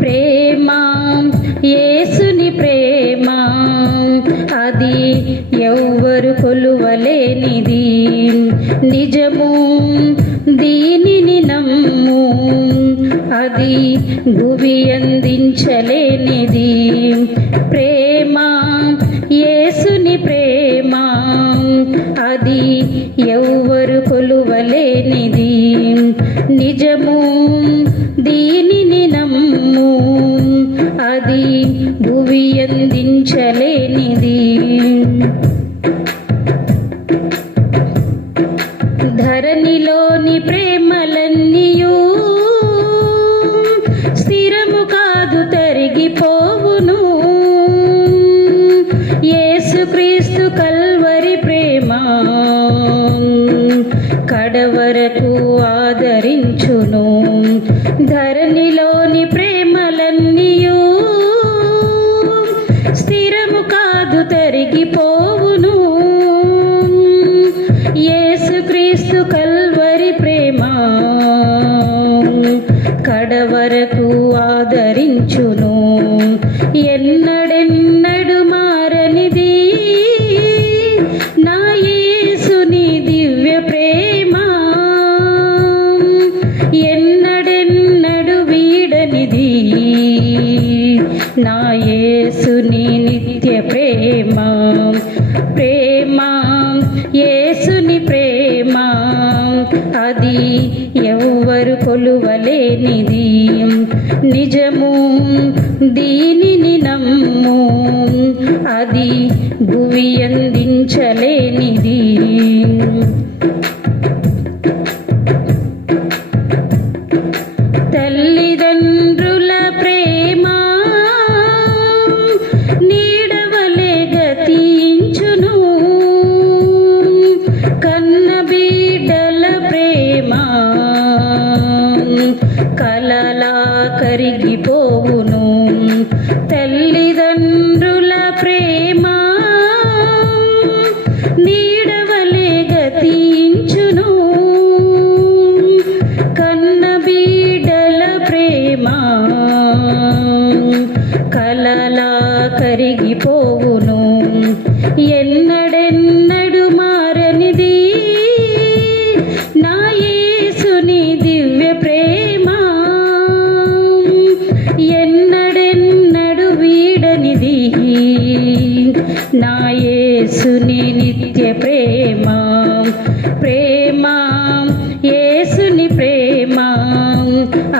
ప్రేమ యేసుని ప్రేమ అది ఎవ్వరు కొలువలేనిది. నిజము దీనిని నమ్ము అది భువి అందించలేనిది ప్రేమ భువి అందించలేనిది ధరణిలోని ప్రేమలన్నీయు స్థిరము కాదు తరిగిపోవును. యేసుక్రీస్తు కల్వరి ప్రేమ కడవరకు ఆదరించును. ధరణి వరకు ఆదరించును? ఎన్నడెన్నడు మారనిది? నా యేసుని దివ్య ప్రేమ. ఎన్నడెన్నడు వీడనిది? నా యేసుని నిత్య ప్రేమ. ప్రేమ యేసుని ప్రేమ. అది ఎవ్వరు కొలువలేనిది. నిజము దీనిని నమ్ము. అది భువి అందించలేనిది. తల్లిదండ్రుల ప్రేమ నీడవలే గతించును కన్న బిడ్డల ప్రేమ కలలా కరిగిపోవును. తల్లి యేసుని నిత్య ప్రేమ ప్రేమ యేసుని ప్రేమ.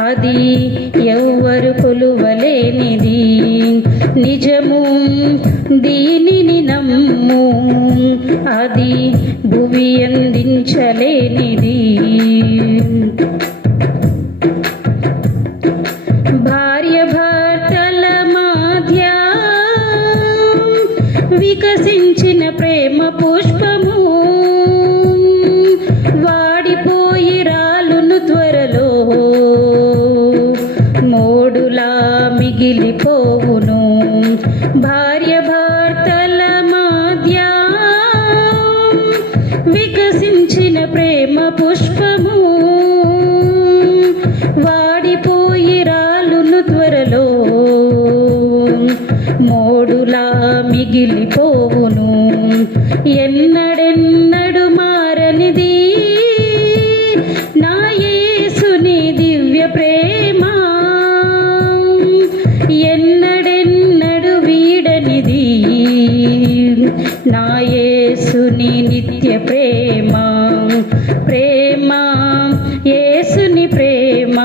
అది ఎవ్వరు కొలువలేనిది. నిజము దీనిని నమ్ము. అది భువి అందించలేనిది. వికసించిన ప్రేమ పుష్పము. వాడిపోయి రాలును త్వరలో మోడులా మిగిలిపోవును. భార్య భర్తల మధ్య వికసించిన ప్రేమ పుష్పము. వాడిపోయి రాలును త్వరలో మోడులా మిగిలిపో నా యేసుని నిత్య ప్రేమ. ప్రేమ యేసుని ప్రేమ.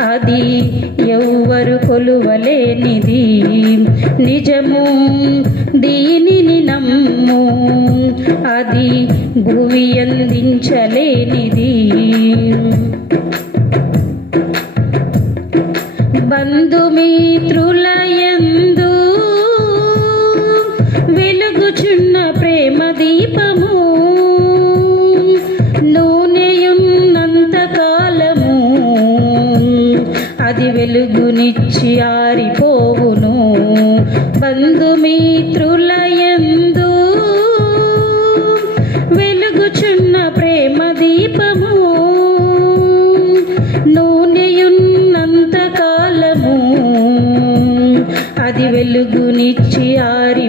అది ఎవ్వరు కొలువలేనిది. నిజము దీనిని నమ్ము. అది భూమి అందించలేనిది. బంధుమిత్రుల అది వెలుగునిచ్చి ఆరిపోవును. బంధుమిత్రుల ఎందు వెలుగుచున్న ప్రేమ దీపము. నూనెయున్నంత కాలము. అది వెలుగునిచ్చి ఆరి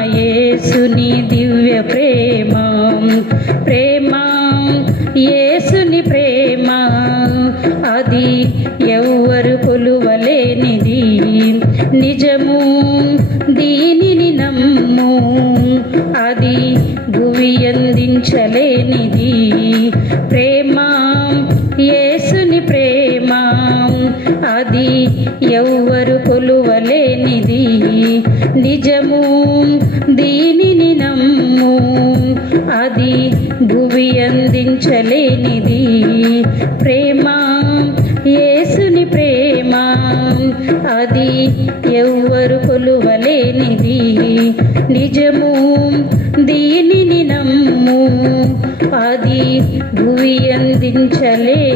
కొలువలేనిది. నిజము దీనిని నమ్ము. అది భువి అందించలేనిది ప్రేమ యేసుని ప్రేమ. అది ఎవ్వరు కొలువలేనిది. నిజము దీనిని నమ్ము. అది భువి అందించలేనిది